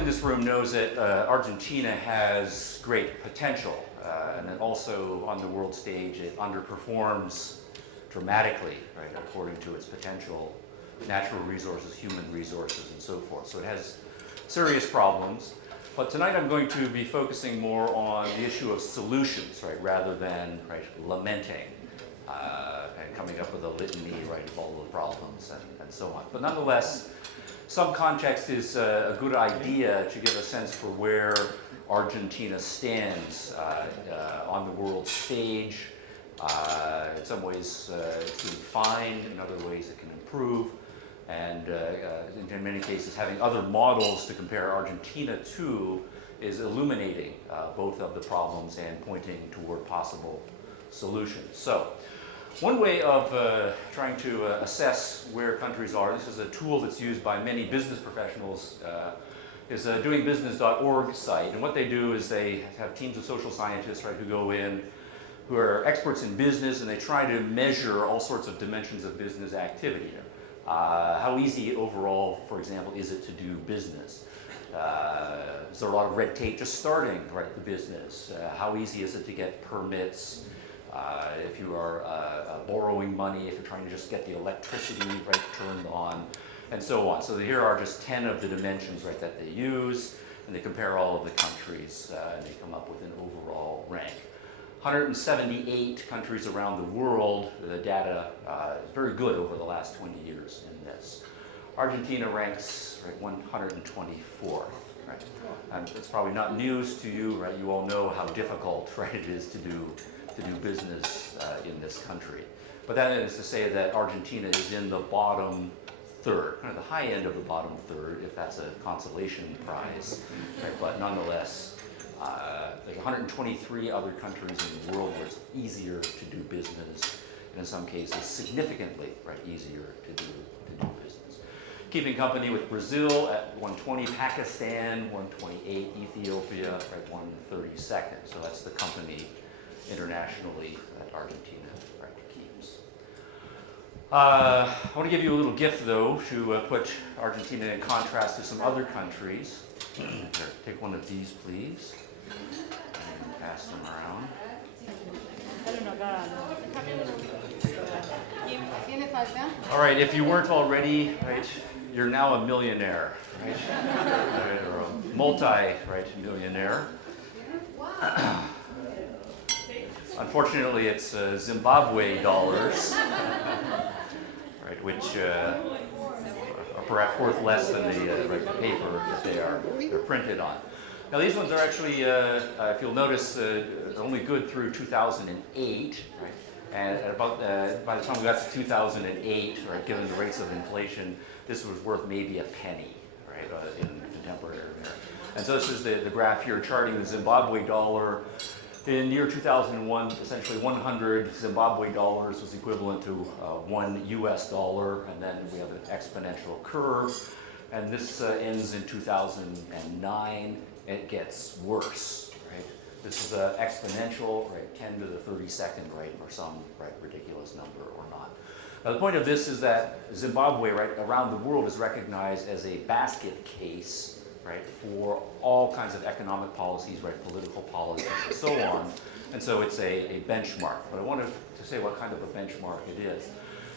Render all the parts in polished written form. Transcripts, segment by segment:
in this room knows that Argentina has great potential, and that also on the world stage it underperforms dramatically, right, according to its potential, natural resources, human resources, and so forth. So it has serious problems. But tonight I'm going to be focusing more on the issue of solutions, right, rather than lamenting and coming up with a litany, right, of all the problems and so on. But nonetheless, some context is a good idea to give a sense for where Argentina stands on the world stage. In some ways it's doing fine, in other ways it can improve, and in many cases having other models to compare Argentina to is illuminating both of the problems and pointing toward possible solutions. So one way of trying to assess where countries are, this is a tool that's used by many business professionals, is a doingbusiness.org site. And what they do is they have teams of social scientists, right, who go in, who are experts in business, and they try to measure all sorts of dimensions of business activity. How easy overall, for example, is it to do business? Is there a lot of red tape just starting, right, the business? How easy is it to get permits? If you are borrowing money, if you're trying to just get the electricity, right, turned on, and so on. So here are just 10 of the dimensions, right, that they use, and they compare all of the countries, and they come up with an overall rank. 178 countries around the world. The data is very good over the last 20 years in this. Argentina ranks, right, 124th. Right? And it's probably not news to you, right? You all know how difficult, right, it is to do business in this country. But that is to say that Argentina is in the bottom third, kind of the high end of the bottom third, if that's a consolation prize. Right? But nonetheless, there's 123 other countries in the world where it's easier to do business, and in some cases significantly, right, easier to do business. Keeping company with Brazil at 120, Pakistan 128, Ethiopia at 132nd. So that's the company internationally that Argentina, right, keeps. I want to give you a little gift, though, to put Argentina in contrast to some other countries. Here, take one of these, please, and pass them around. All right, if you weren't already, right, you're now a millionaire, right? Or a multi-millionaire. Unfortunately, it's Zimbabwe dollars, right, which are perhaps worth less than the paper that they're printed on. Now these ones are actually, if you'll notice, only good through 2008, right? And at about by the time we got to 2008, right, given the rates of inflation, this was worth maybe a penny, right, in contemporary America. And so this is the graph here charting the Zimbabwe dollar. In the year 2001, essentially 100 Zimbabwe dollars was equivalent to $1 US, and then we have an exponential curve, and this ends in 2009. It gets worse, right? This is exponential, right, 10 to the 32nd, right, or some, right, ridiculous number or not. Now the point of this is that Zimbabwe, right, around the world is recognized as a basket case, right, for all kinds of economic policies, right, political policies, and so on. And so it's a benchmark. But I wanted to say what kind of a benchmark it is.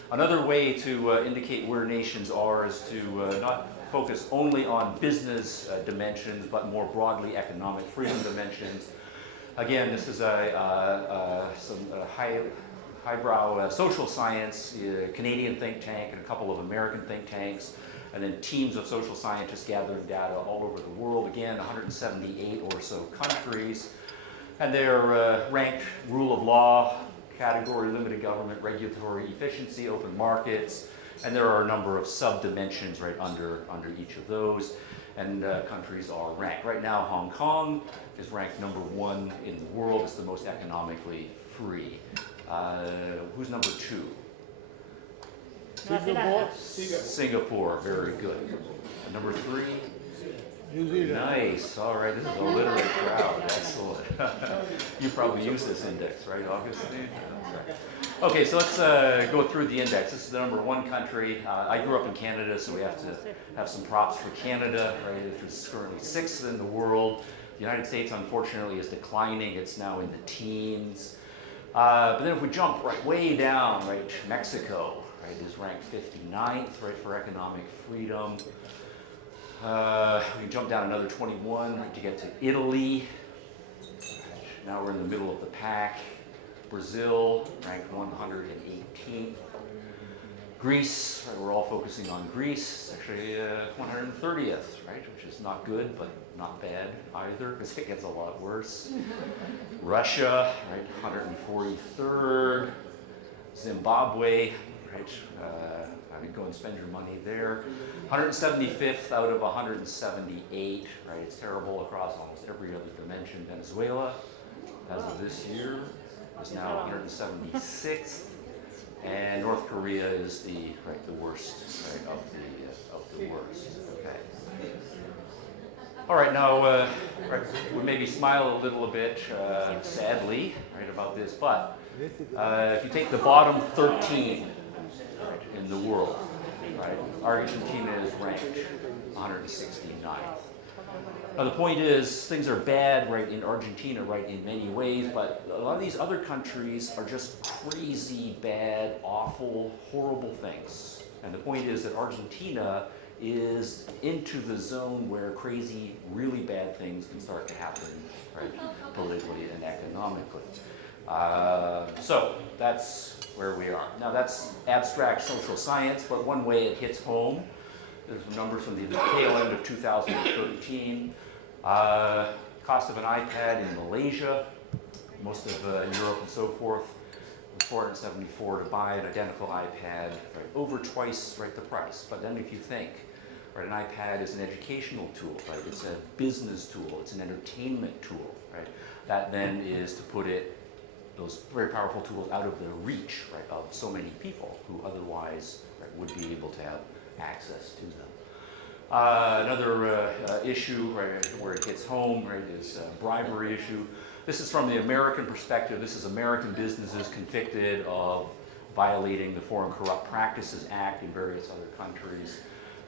Another way to indicate where nations are is to not focus only on business dimensions, but more broadly economic freedom dimensions. Again, this is some highbrow social science, Canadian think tank and a couple of American think tanks, and then teams of social scientists gathering data all over the world. Again, 178 or so countries. And they're ranked rule of law, category, limited government, regulatory efficiency, open markets, and there are a number of sub-dimensions, right, under each of those. And countries are ranked. Right now, Hong Kong is ranked number 1 in the world. It's the most economically free. Who's number 2? Singapore, very good. And number 3? New Zealand. Nice. All right, this is a literate crowd. Excellent. You probably use this index, right, Augustine? Okay. Okay, so let's go through the index. This is the number one country. I grew up in Canada, so we have to have some props for Canada, right? It is currently sixth in the world. The United States, unfortunately, is declining. It's now in the teens. But then if we jump right way down, right, Mexico, right, is ranked 59th, right, for economic freedom. We can jump down another 21 right, to get to Italy. Now we're in the middle of the pack. Brazil, ranked 118th. Greece, right, we're all focusing on Greece, actually 130th, right, which is not good, but not bad either, because it gets a lot worse. Russia, right, 143rd. Zimbabwe, right, I mean, go and spend your money there. 175th out of 178, right, it's terrible across almost every other dimension. Venezuela, as of this year, is now 176th. And North Korea is the worst, right, of the worst. Okay. All right, now right, we maybe smile a little bit, sadly, right, about this, but if you take the bottom 13 right, in the world, right, Argentina is ranked 169th. Now the point is, things are bad, right, in Argentina, right, in many ways, but a lot of these other countries are just crazy, bad, awful, horrible things. And the point is that Argentina is into the zone where crazy, really bad things can start to happen, right, politically and economically. So that's where we are. Now that's abstract social science, but one way it hits home. There's some numbers from the tail end of 2013. Cost of an iPad in Malaysia, most of Europe and so forth, $474 to buy an identical iPad, right, over twice, right, the price. But then if you think, right, an iPad is an educational tool, right, it's a business tool, it's an entertainment tool, right. That then is to put those very powerful tools out of the reach, right, of so many people who otherwise, right, would be able to have access to them. Another issue, right, where it hits home, right, is a bribery issue. This is from the American perspective. This is American businesses convicted of violating the Foreign Corrupt Practices Act in various other countries.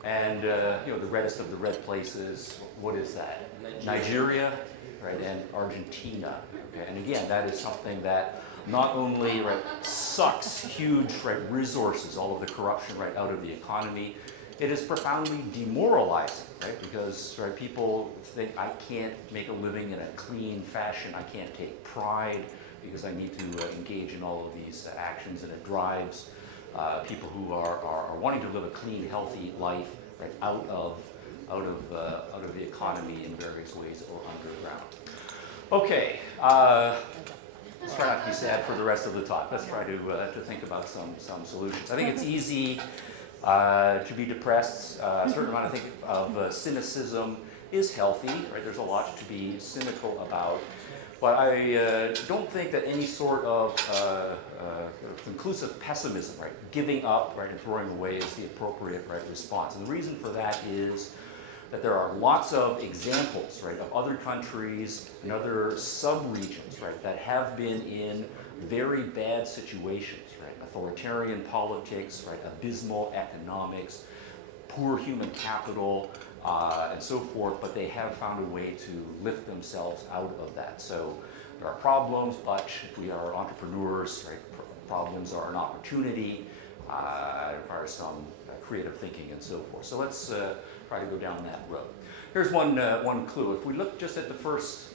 And you know, the reddest of the red places, what is that? Nigeria, right, and Argentina. Okay? And again, that is something that not only, right, sucks huge, right, resources, all of the corruption, right, out of the economy, it is profoundly demoralizing, right, because, right, people think I can't make a living in a clean fashion, I can't take pride because I need to engage in all of these actions, and it drives people who are wanting to live a clean, healthy life, right, out of the economy in various ways or underground. Okay. Let's try not to be sad for the rest of the talk. Let's try to think about some solutions. I think it's easy to be depressed. A certain amount, I think, of cynicism is healthy. Right? There's a lot to be cynical about. But I don't think that any sort of conclusive pessimism, right, giving up, right, and throwing away is the appropriate, right, response. And the reason for that is that there are lots of examples, right, of other countries and other sub-regions, right, that have been in very bad situations, right, authoritarian politics, right, abysmal economics, poor human capital, and so forth, but they have found a way to lift themselves out of that. So there are problems, but if we are entrepreneurs, right, problems are an opportunity, it requires some creative thinking and so forth. So let's try to go down that road. Here's one clue. If we look just at the first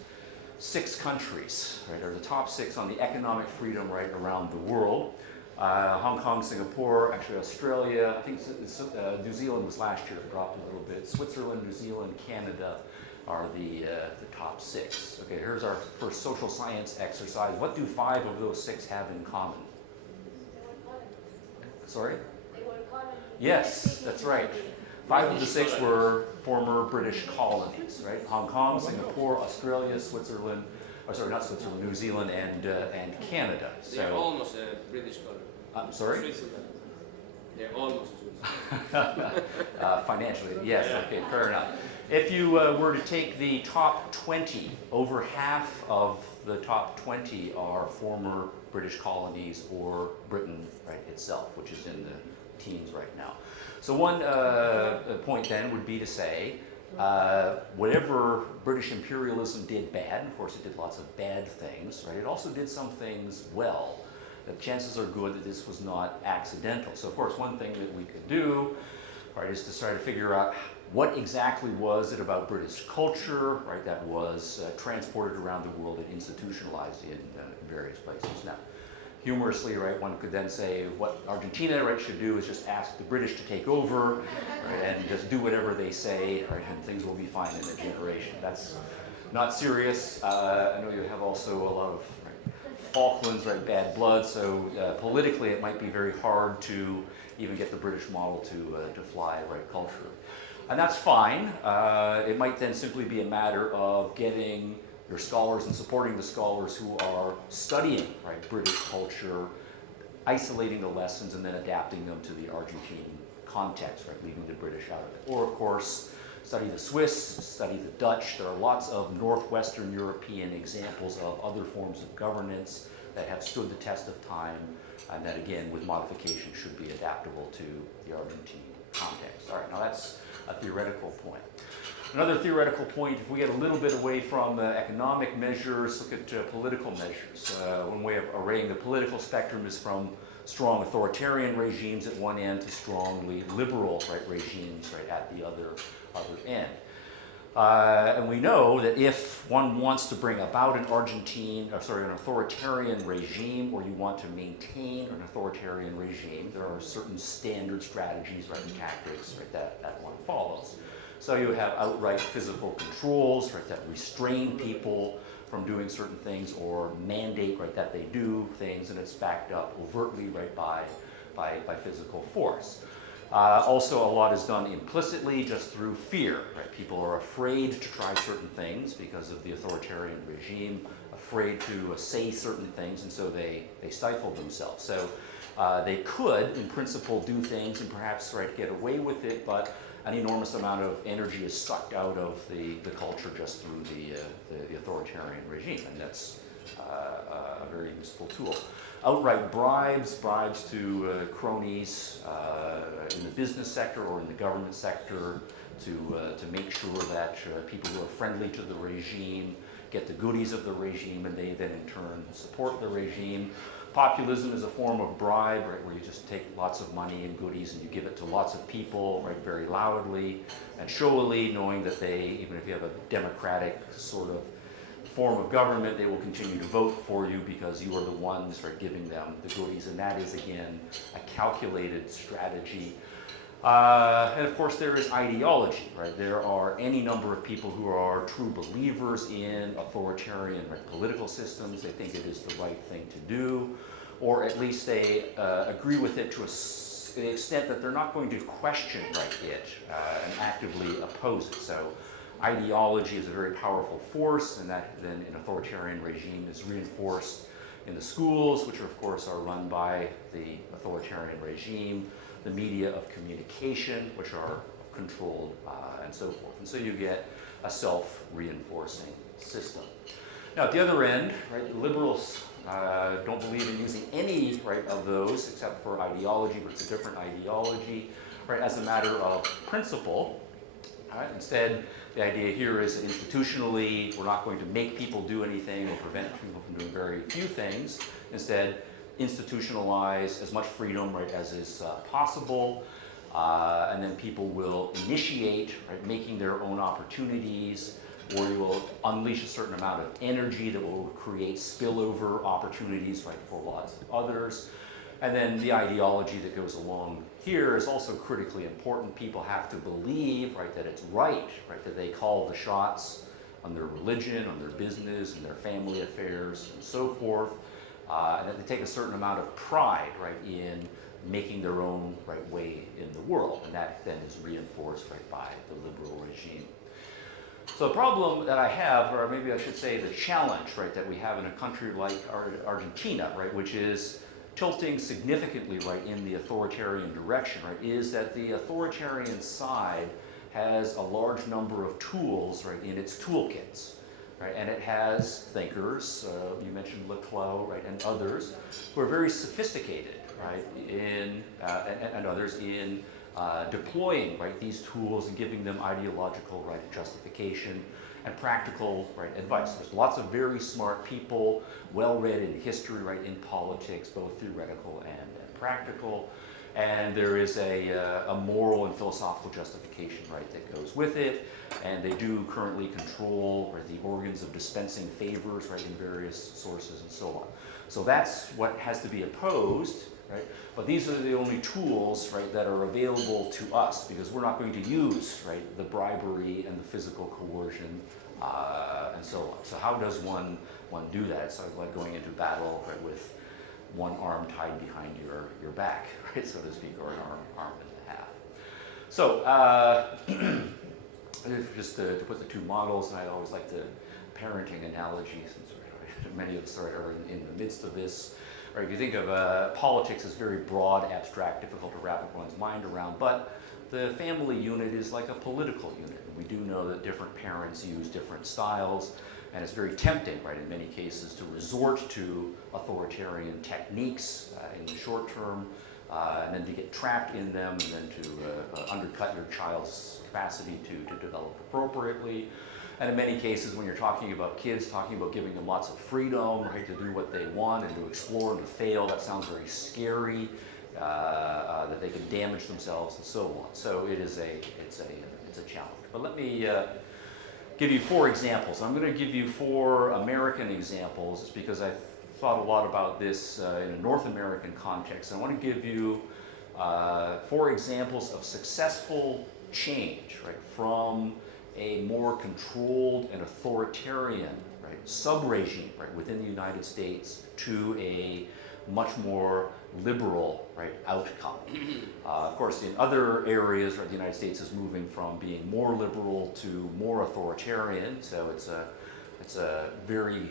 6 countries, right, or the top 6 on the economic freedom, right, around the world, Hong Kong, Singapore, actually Australia, I think New Zealand was last year, it dropped a little bit. Switzerland, New Zealand, Canada are the top 6. Okay, here's our first social science exercise. What do 5 of those 6 have in common? Sorry? Yes, that's right. 5 of the 6 were former British colonies, right? Hong Kong, Singapore, Australia, Switzerland, or sorry, not Switzerland, New Zealand, and Canada. So, they're almost a British colony. I'm sorry? Switzerland. They're almost Switzerland. Financially, yes, okay, fair enough. If you were to take the top 20, over half of the top 20 are former British colonies or Britain, right, itself, which is in the teens right now. So one point then would be to say, whatever British imperialism did bad, and of course it did lots of bad things, right, it also did some things well. The chances are good that this was not accidental. So of course one thing that we could do, right, is to try to figure out what exactly was it about British culture, right, that was transported around the world and institutionalized in various places. Now, humorously, right, one could then say what Argentina, right, should do is just ask the British to take over, right, and just do whatever they say, right, and things will be fine in a generation. That's not serious. I know you have also a lot of Falklands, right, bad blood, so politically it might be very hard to even get the British model to fly, right, culturally. And that's fine. It might then simply be a matter of getting your scholars and supporting the scholars who are studying, right, British culture, isolating the lessons and then adapting them to the Argentine context, right, leaving the British out of it. Or of course, study the Swiss, study the Dutch. There are lots of Northwestern European examples of other forms of governance that have stood the test of time and that again, with modification, should be adaptable to the Argentine context. All right, now that's a theoretical point. Another theoretical point, if we get a little bit away from economic measures, look at political measures. One way of arraying the political spectrum is from strong authoritarian regimes at one end to strongly liberal, right, regimes, right, at the other end. And we know that if one wants to bring about an authoritarian regime, or you want to maintain an authoritarian regime, there are certain standard strategies, right, and tactics, right, that one follows. So you have outright physical controls, right, that restrain people from doing certain things or mandate, right, that they do things, and it's backed up overtly, right, by physical force. Also, a lot is done implicitly, just through fear. Right? People are afraid to try certain things because of the authoritarian regime, afraid to say certain things, and so they stifle themselves. So they could, in principle, do things and perhaps, right, get away with it, but an enormous amount of energy is sucked out of the culture just through the authoritarian regime, and that's a very useful tool. Outright bribes to cronies in the business sector or in the government sector to make sure that people who are friendly to the regime get the goodies of the regime, and they then in turn support the regime. Populism is a form of bribe, right, where you just take lots of money and goodies and you give it to lots of people, right, very loudly and showily, knowing that they, even if you have a democratic sort of form of government, they will continue to vote for you because you are the ones, right, giving them the goodies, and that is again a calculated strategy. And of course there is ideology, right? There are any number of people who are true believers in authoritarian, right, political systems. They think it is the right thing to do, or at least they agree with it to the extent that they're not going to question, right, it and actively oppose it. So ideology is a very powerful force, and that then in authoritarian regime is reinforced in the schools, which of course are run by the authoritarian regime, the media of communication, which are controlled, and so forth. And so you get a self-reinforcing system. Now at the other end, right, the liberals don't believe in using any, right, of those except for ideology, but it's a different ideology, right, as a matter of principle. Right? Instead, the idea here is that institutionally, we're not going to make people do anything or prevent people from doing very few things. Instead, institutionalize as much freedom, right, as is possible, and then people will initiate, right, making their own opportunities, or you will unleash a certain amount of energy that will create spillover opportunities, right, for lots of others. And then the ideology that goes along here is also critically important. People have to believe, right, that it's right, that they call the shots on their religion, on their business, and their family affairs, and so forth. And that they take a certain amount of pride, right, in making their own, right, way in the world. And that then is reinforced, right, by the liberal regime. So the problem that I have, or maybe I should say the challenge, right, that we have in a country like Argentina, right, which is tilting significantly, right, in the authoritarian direction, right, is that the authoritarian side has a large number of tools, right, in its toolkits. Right, and it has thinkers, you mentioned Leclerc, right, and others, who are very sophisticated, right, and others in deploying, right, these tools and giving them ideological, right, justification and practical, right, advice. There's lots of very smart people, well-read in history, right, in politics, both theoretical and practical. And there is a moral and philosophical justification, right, that goes with it. And they do currently control, right, the organs of dispensing favors, right, in various sources and so on. So that's what has to be opposed, right? But these are the only tools, right, that are available to us, because we're not going to use, right, the bribery and the physical coercion and so on. So how does one do that? It's sort of like going into battle, right, with one arm tied behind your back, right, so to speak, or an arm and a half. So just to put the two models, and I always like the parenting analogy, since many of us are in the midst of this. Right, if you think of politics as very broad, abstract, difficult to wrap one's mind around, but the family unit is like a political unit. We do know that different parents use different styles, and it's very tempting, right, in many cases to resort to authoritarian techniques in the short term, and then to get trapped in them, and then to undercut your child's capacity to develop appropriately. And in many cases, when you're talking about kids, talking about giving them lots of freedom, right, to do what they want and to explore and to fail, that sounds very scary, that they can damage themselves and so on. So it's a challenge. But let me give you 4 examples. I'm going to give you 4 American examples, just because I've thought a lot about this in a North American context. I want to give you 4 examples of successful change, right, from a more controlled and authoritarian, right, sub-regime, right, within the United States to a much more liberal, right, outcome. Of course, in other areas, right, the United States is moving from being more liberal to more authoritarian, so it's a very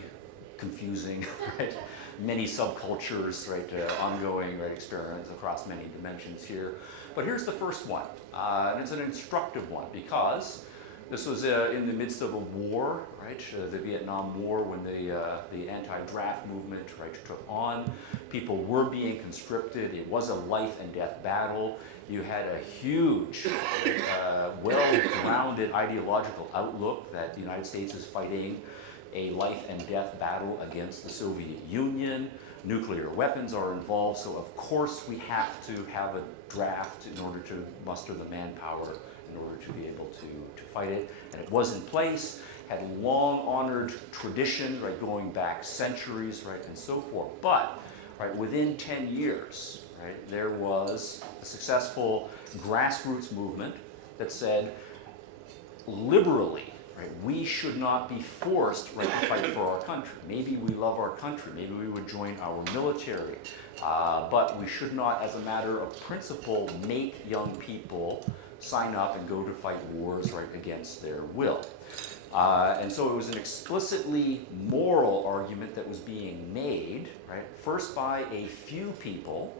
confusing, right, many subcultures, right, ongoing, right, experiments across many dimensions here. But here's the first one, and it's an instructive one, because this was in the midst of a war, right? The Vietnam War, when the anti-draft movement, right, took on. People were being conscripted. It was a life and death battle. You had a huge, well-grounded ideological outlook that the United States is fighting a life and death battle against the Soviet Union. Nuclear weapons are involved, so of course we have to have a draft in order to muster the manpower in order to be able to fight it. And it was in place, had long honored tradition, right, going back centuries, right, and so forth. But, right, within 10 years, right, there was a successful grassroots movement that said, liberally, right, we should not be forced, right, to fight for our country. Maybe we love our country, maybe we would join our military, but we should not, as a matter of principle, make young people sign up and go to fight wars, right, against their will. And so it was an explicitly moral argument that was being made, right, first by a few people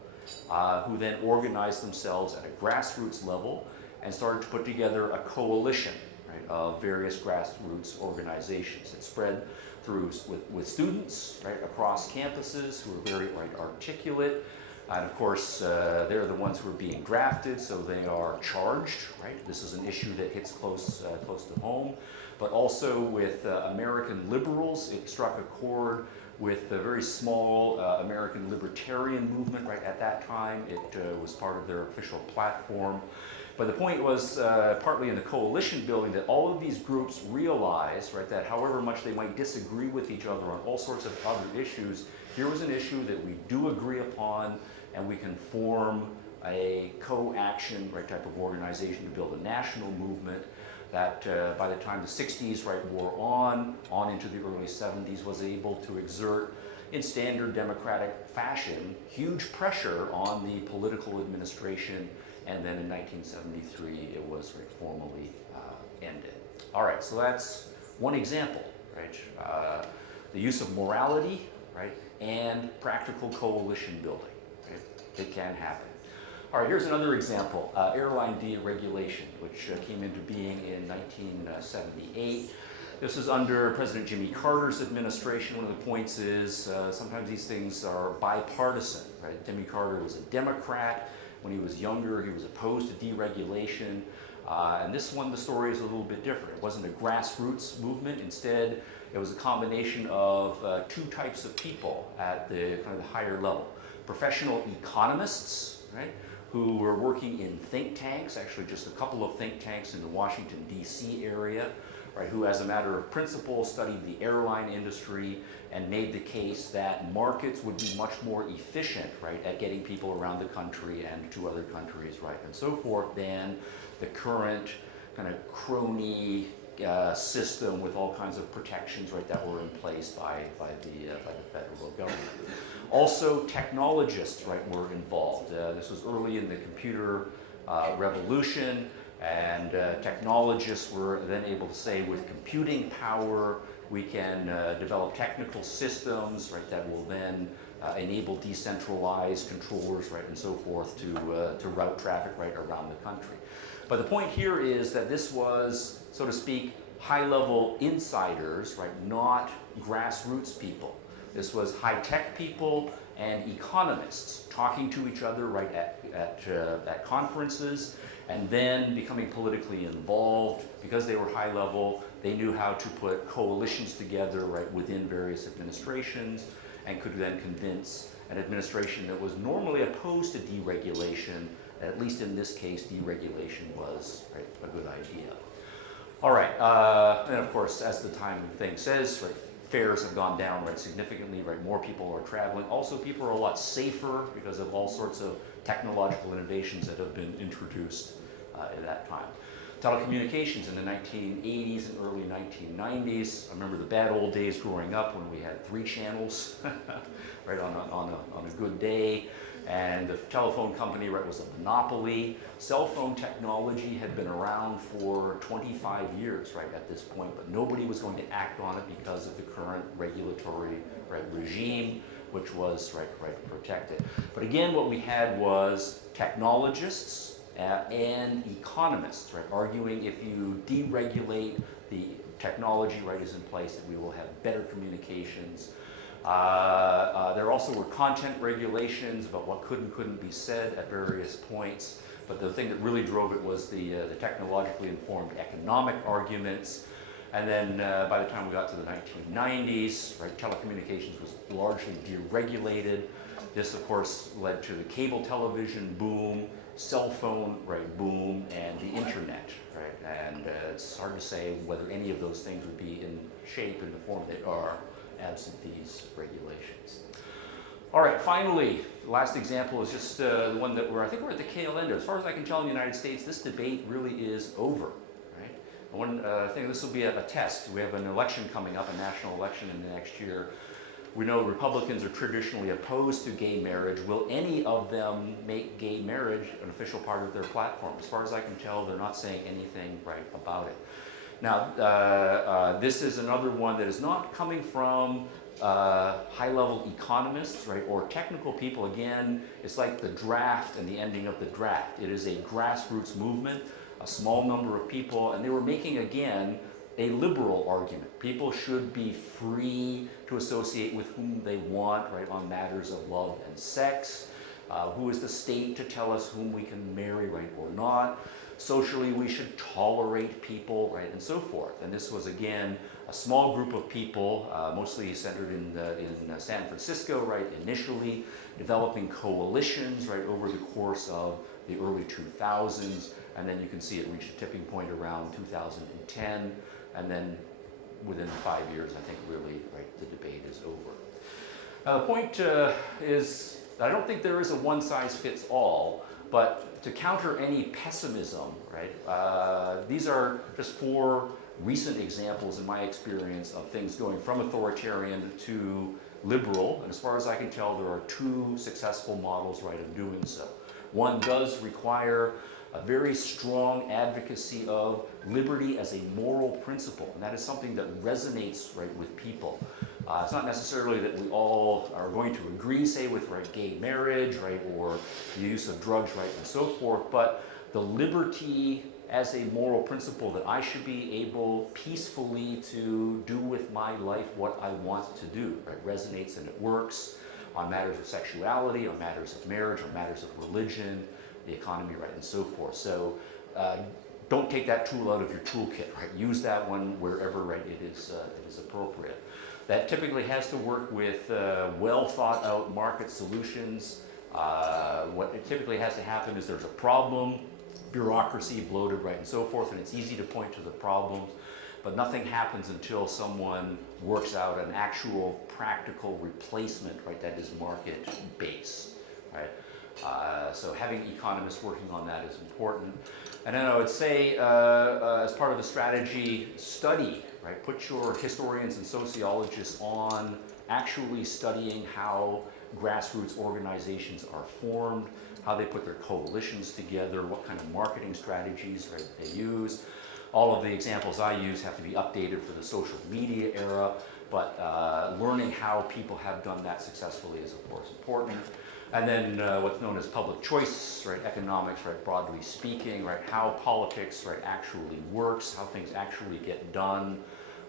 who then organized themselves at a grassroots level and started to put together a coalition, right, of various grassroots organizations. It spread through with students, right, across campuses who were very, right, articulate. And of course, they're the ones who are being drafted, so they are charged, right? This is an issue that hits close to home. But also with American liberals, it struck a chord with the very small American libertarian movement, right? At that time, it was part of their official platform. But the point was, partly in the coalition building, that all of these groups realized, right, that however much they might disagree with each other on all sorts of other issues, here was an issue that we do agree upon, and we can form a co-action, right, type of organization to build a national movement that by the time the 60s, right, wore on into the early 70s, was able to exert, in standard democratic fashion, huge pressure on the political administration, and then in 1973 it was, right, formally ended. All right, so that's one example, right? The use of morality, right, and practical coalition building. It can happen. All right, here's another example, airline deregulation, which came into being in 1978. This is under President Jimmy Carter's administration. One of the points is sometimes these things are bipartisan, right? Jimmy Carter was a Democrat. When he was younger, he was opposed to deregulation. And this one, the story is a little bit different. It wasn't a grassroots movement. Instead, it was a combination of two types of people at the kind of the higher level. Professional economists, right, who were working in think tanks, actually just a couple of think tanks in the Washington, D.C. area, right, who as a matter of principle studied the airline industry and made the case that markets would be much more efficient, right, at getting people around the country and to other countries, right, and so forth, than the current kind of crony system with all kinds of protections, right, that were in place by the federal government. Also, technologists, right, were involved. This was early in the computer revolution, and technologists were then able to say, with computing power, we can develop technical systems, right, that will then enable decentralized controllers, right, and so forth to route traffic right around the country. But the point here is that this was, so to speak, high-level insiders, right, not grassroots people. This was high-tech people and economists talking to each other, right, at conferences, and then becoming politically involved. Because they were high-level, they knew how to put coalitions together, right, within various administrations, and could then convince an administration that was normally opposed to deregulation. At least in this case, deregulation was, right, a good idea. All right, and of course, as the time thing says, right, fares have gone down, right, significantly, right, more people are traveling. Also, people are a lot safer because of all sorts of technological innovations that have been introduced at that time. Telecommunications in the 1980s and early 1990s. I remember the bad old days growing up when we had 3 channels, right, on a good day. And the telephone company, right, was a monopoly. Cell phone technology had been around for 25 years, right, at this point, but nobody was going to act on it because of the current regulatory, right, regime, which was, right, protected. But again, what we had was technologists and economists, right, arguing if you deregulate the technology, right, is in place, that we will have better communications. There also were content regulations about what could and couldn't be said at various points, but the thing that really drove it was the technologically informed economic arguments. And then by the time we got to the 1990s, right, telecommunications was largely deregulated. This, of course, led to the cable television boom, cell phone, right, boom, and the internet, right? And it's hard to say whether any of those things would be in shape in the form they are absent these regulations. All right, finally, the last example is just the one that I think we're at the tail end of. As far as I can tell in the United States, this debate really is over, right? One thing, this will be a test. We have an election coming up, a national election in the next year. We know Republicans are traditionally opposed to gay marriage. Will any of them make gay marriage an official part of their platform? As far as I can tell, they're not saying anything right about it. Now, this is another one that is not coming from high-level economists, right, or technical people. Again, it's like the draft and the ending of the draft. It is a grassroots movement, a small number of people, and they were making, again, a liberal argument. People should be free to associate with whom they want, right, on matters of love and sex. Who is the state to tell us whom we can marry, right, or not? Socially, we should tolerate people, right, and so forth. And this was, again, a small group of people, mostly centered in San Francisco, right, initially, developing coalitions, right, over the course of the early 2000s. And then you can see it reached a tipping point around 2010. And then within 5 years, I think really, right, the debate is over. Now, the point is, I don't think there is a one-size-fits-all, but to counter any pessimism, right, these are just 4 recent examples in my experience of things going from authoritarian to liberal, and as far as I can tell, there are 2 successful models, right, of doing so. One does require a very strong advocacy of liberty as a moral principle, and that is something that resonates, right, with people. It's not necessarily that we all are going to agree, say, with, right, gay marriage, right, or the use of drugs, right, and so forth, but the liberty as a moral principle that I should be able peacefully to do with my life what I want to do, right, resonates and it works on matters of sexuality, on matters of marriage, on matters of religion, the economy, right, and so forth. So don't take that tool out of your toolkit, right? Use that one wherever, right, it is appropriate. That typically has to work with well thought out market solutions. What it typically has to happen is there's a problem, bureaucracy, bloated, right, and so forth, and it's easy to point to the problems, but nothing happens until someone works out an actual practical replacement, right, that is market-based, right? So having economists working on that is important. And then I would say, as part of the strategy, study, right? Put your historians and sociologists on actually studying how grassroots organizations are formed, how they put their coalitions together, what kind of marketing strategies, right, they use. All of the examples I use have to be updated for the social media era, but learning how people have done that successfully is, of course, important. And then what's known as public choice, right, economics, right, broadly speaking, right, how politics, right, actually works, how things actually get done,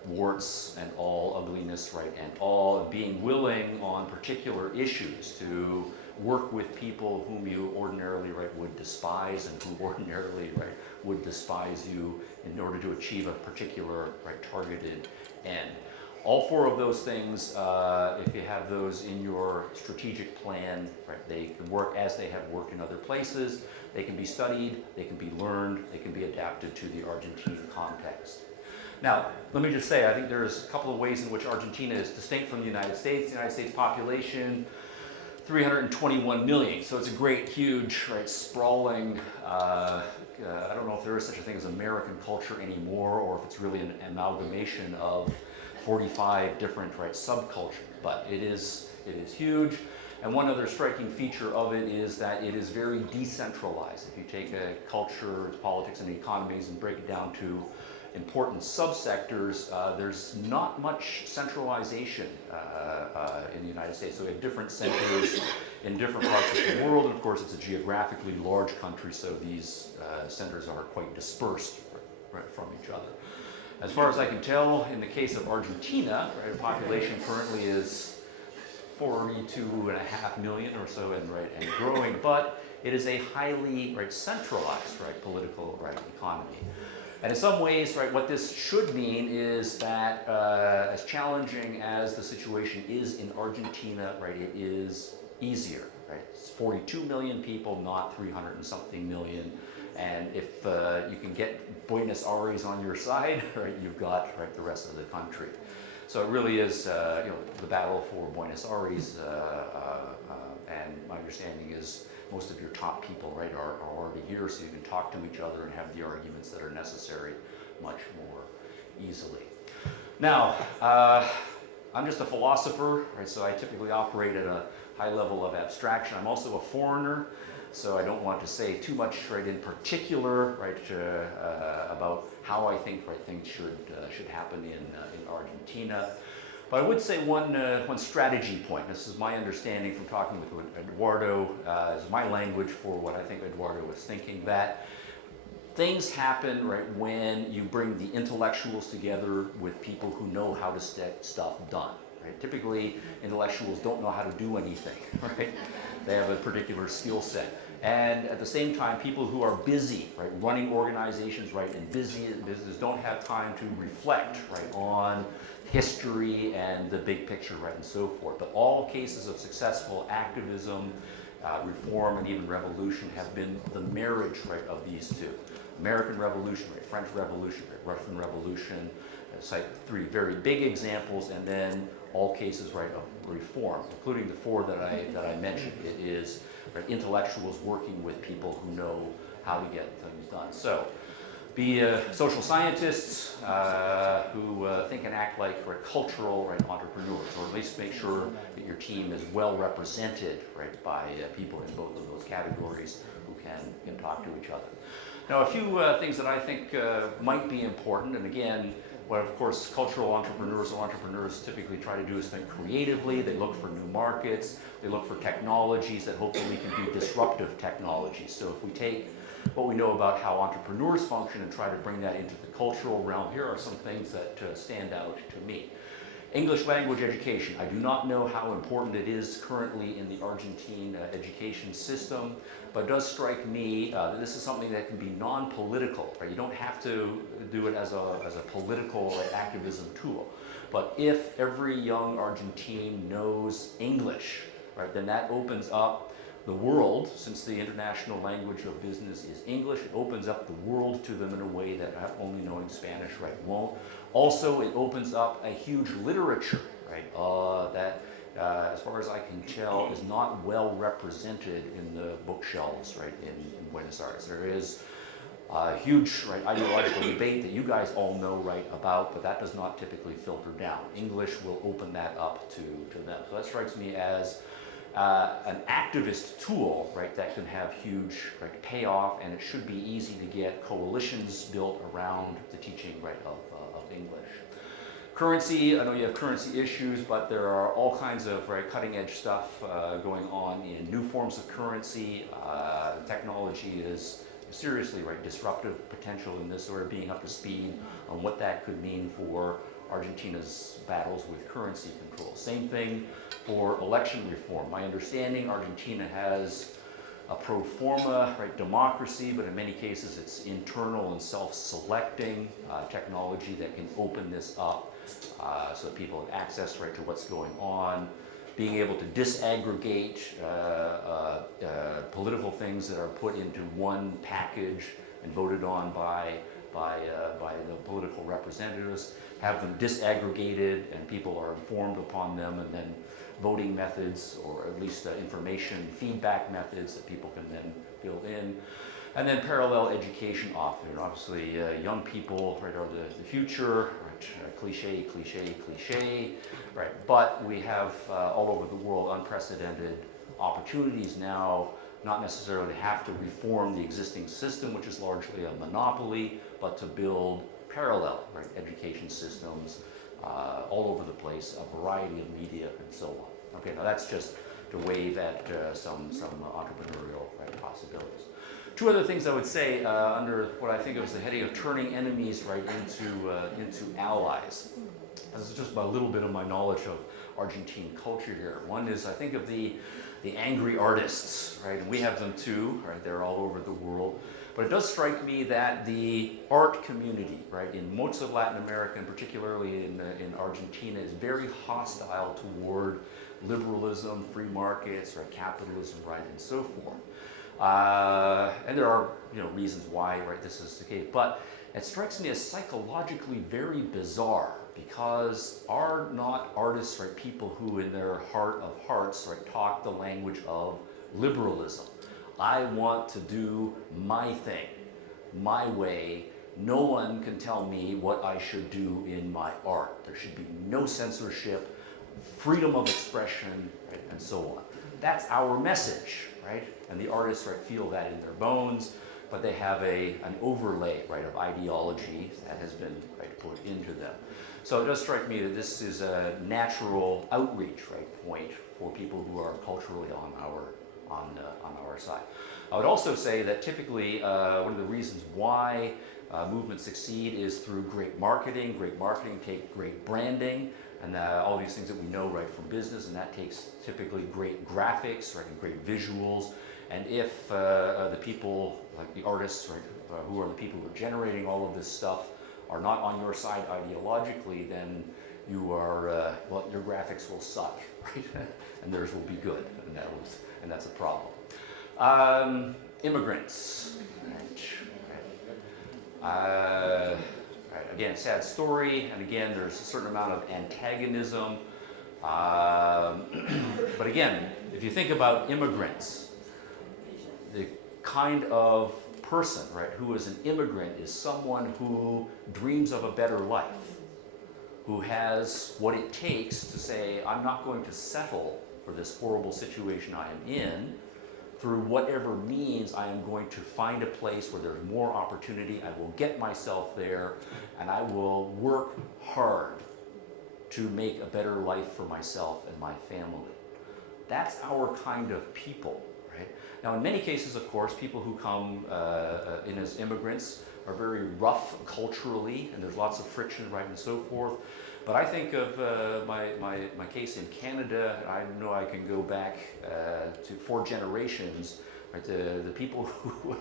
warts and all, ugliness, right, and all, being willing on particular issues to work with people whom you ordinarily, right, would despise and who ordinarily, right, would despise you in order to achieve a particular, right, targeted end. All four of those things, if you have those in your strategic plan, right, they can work as they have worked in other places. They can be studied, they can be learned, they can be adapted to the Argentine context. Now, let me just say, I think there's a couple of ways in which Argentina is distinct from the United States. The United States population, 321 million. So it's a great, huge, right, sprawling, I don't know if there is such a thing as American culture anymore, or if it's really an amalgamation of 45 different, right, subcultures, but it is huge. And one other striking feature of it is that it is very decentralized. If you take a culture, politics, and economies and break it down to important subsectors, there's not much centralization in the United States. So we have different centers in different parts of the world, and of course it's a geographically large country, so these centers are quite dispersed, right, from each other. As far as I can tell, in the case of Argentina, right, the population currently is 42.5 million or so, and growing, but it is a highly, right, centralized, right, political, right, economy. And in some ways, right, what this should mean is that as challenging as the situation is in Argentina, right, it is easier, right? It's 42 million people, not 300 and something million. And if you can get Buenos Aires on your side, right, you've got, right, the rest of the country. So it really is, the battle for Buenos Aires, and my understanding is most of your top people, right, are already here, so you can talk to each other and have the arguments that are necessary much more easily. Now, I'm just a philosopher, right, so I typically operate at a high level of abstraction. I'm also a foreigner, so I don't want to say too much, right, in particular, right, about how I think, right, things should happen in Argentina. But I would say one strategy point. This is my understanding from talking with Eduardo, is my language for what I think Eduardo was thinking, that things happen, right, when you bring the intellectuals together with people who know how to get stuff done. Right? Typically, intellectuals don't know how to do anything, right? They have a particular skill set. And at the same time, people who are busy, right, running organizations, right, and busy in business don't have time to reflect, right, on history and the big picture, right, and so forth. But all cases of successful activism, reform, and even revolution have been the marriage, right, of these two. American Revolution, right, French Revolution, right, Russian Revolution, cite three very big examples, and then all cases, right, of reform, including the four that I mentioned. It is, right, intellectuals working with people who know how to get things done. So be social scientists who think and act like cultural entrepreneurs, or at least make sure that your team is well represented by people in both of those categories who can talk to each other. Now, a few things that I think might be important, and again, what of course cultural entrepreneurs or entrepreneurs typically try to do is think creatively. They look for new markets. They look for technologies that hopefully can be disruptive technologies. So if we take what we know about how entrepreneurs function and try to bring that into the cultural realm, here are some things that stand out to me. English language education. I do not know how important it is currently in the Argentine education system, but it does strike me that this is something that can be non-political. You don't have to do it as a political activism tool. But if every young Argentine knows English, then that opens up the world, since the international language of business is English, it opens up the world to them in a way that only knowing Spanish won't. Also, it opens up a huge literature, that, as far as I can tell, is not well represented in the bookshelves, in Buenos Aires. There is a huge ideological debate that you guys all know about, but that does not typically filter down. English will open that up to them. So that strikes me as an activist tool, that can have huge payoff, and it should be easy to get coalitions built around the teaching of English. Currency, I know you have currency issues, but there are all kinds of cutting edge stuff going on in new forms of currency. Technology is seriously disruptive potential in this, sort of being up to speed on what that could mean for Argentina's battles with currency control. Same thing for election reform. My understanding, Argentina has a pro forma democracy, but in many cases it's internal and self-selecting technology that can open this up so that people have access to what's going on. Being able to disaggregate political things that are put into one package and voted on by the political representatives, have them disaggregated and people are informed upon them, and then voting methods, or at least information feedback methods that people can then fill in. And then parallel education often. Obviously, young people are the future, cliche, cliche, cliche, but we have all over the world unprecedented opportunities now, not necessarily have to reform the existing system, which is largely a monopoly, but to build parallel education systems all over the place, a variety of media and so on. Okay, now that's just to wave at some entrepreneurial possibilities. Two other things I would say under what I think of as the heading of turning enemies into allies. This is just a little bit of my knowledge of Argentine culture here. One is, I think of the angry artists, and we have them too, they're all over the world. But it does strike me that the art community, in most of Latin America, and particularly in Argentina, is very hostile toward liberalism, free markets, capitalism, and so forth. And there are reasons why this is the case. But it strikes me as psychologically very bizarre, because are not artists people who in their heart of hearts talk the language of liberalism? I want to do my thing, my way. No one can tell me what I should do in my art. There should be no censorship, freedom of expression, and so on. That's our message, and the artists feel that in their bones, but they have an overlay of ideology that has been put into them. So it does strike me that this is a natural outreach point for people who are culturally on our side. I would also say that typically one of the reasons why movements succeed is through great marketing. Great marketing takes great branding, and all these things that we know from business, and that takes typically great graphics, and great visuals. And if the people, like the artists, who are the people who are generating all of this stuff, are not on your side ideologically, then you are, well, your graphics will suck, and theirs will be good, and that's a problem. Immigrants. Again, sad story, and again, there's a certain amount of antagonism. But again, if you think about immigrants, the kind of person, right, who is an immigrant is someone who dreams of a better life, who has what it takes to say, I'm not going to settle for this horrible situation I am in. Through whatever means, I am going to find a place where there's more opportunity. I will get myself there, and I will work hard to make a better life for myself and my family. That's our kind of people, right? Now, in many cases, of course, people who come in as immigrants are very rough culturally, and there's lots of friction, right, and so forth. But I think of my case in Canada. I know I can go back to 4 generations, right? The people who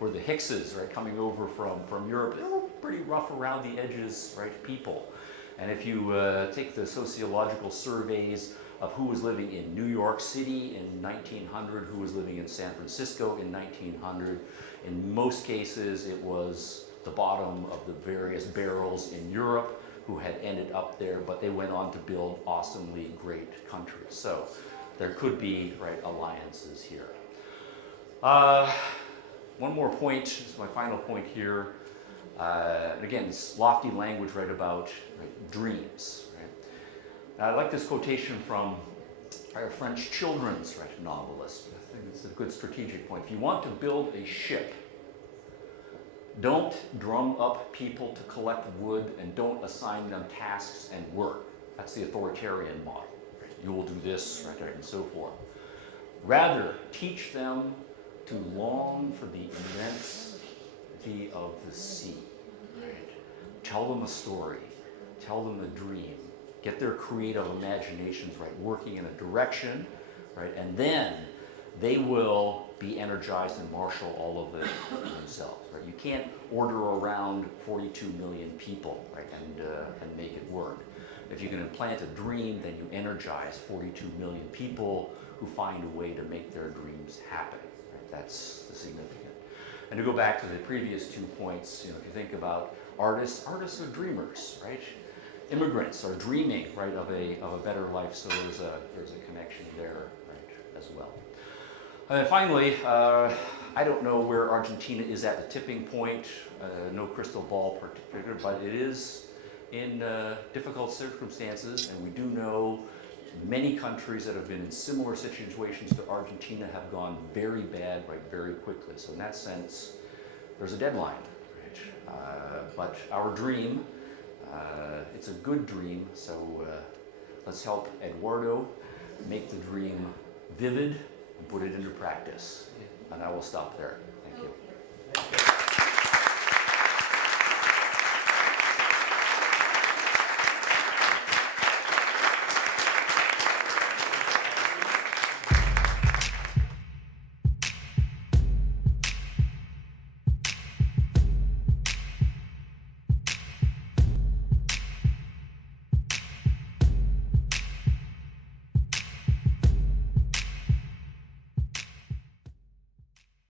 were the Hickses, right, coming over from Europe. They were pretty rough around the edges, right, people. And if you take the sociological surveys of who was living in New York City in 1900, who was living in San Francisco in 1900, in most cases it was the bottom of the various barrels in Europe who had ended up there, but they went on to build awesomely great countries. So there could be, right, alliances here. One more point, this is my final point here. And again, this lofty language, right, about, right, dreams. Right? Now, I like this quotation from a French children's, right, novelist. I think it's a good strategic point. If you want to build a ship, don't drum up people to collect wood and don't assign them tasks and work. That's the authoritarian model. Right? You will do this, right, and so forth. Rather, teach them to long for the immensity of the sea. Right? Tell them a story. Tell them a dream. Get their creative imaginations, right, working in a direction, right, and then they will be energized and marshal all of it themselves. Right? You can't order around 42 million people, right, and make it work. If you can implant a dream, then you energize 42 million people who find a way to make their dreams happen. Right? That's the significant. And to go back to the previous 2 points, if you think about artists are dreamers, right? Immigrants are dreaming, right, of a better life. So there's a connection there, right, as well. And then finally, I don't know where Argentina is at the tipping point. No crystal ball particular, but it is in difficult circumstances, and we do know many countries that have been in similar situations to Argentina have gone very bad, right, very quickly. So in that sense, there's a deadline, right? But our dream, it's a good dream, so let's help Eduardo make the dream vivid and put it into practice. And I will stop there.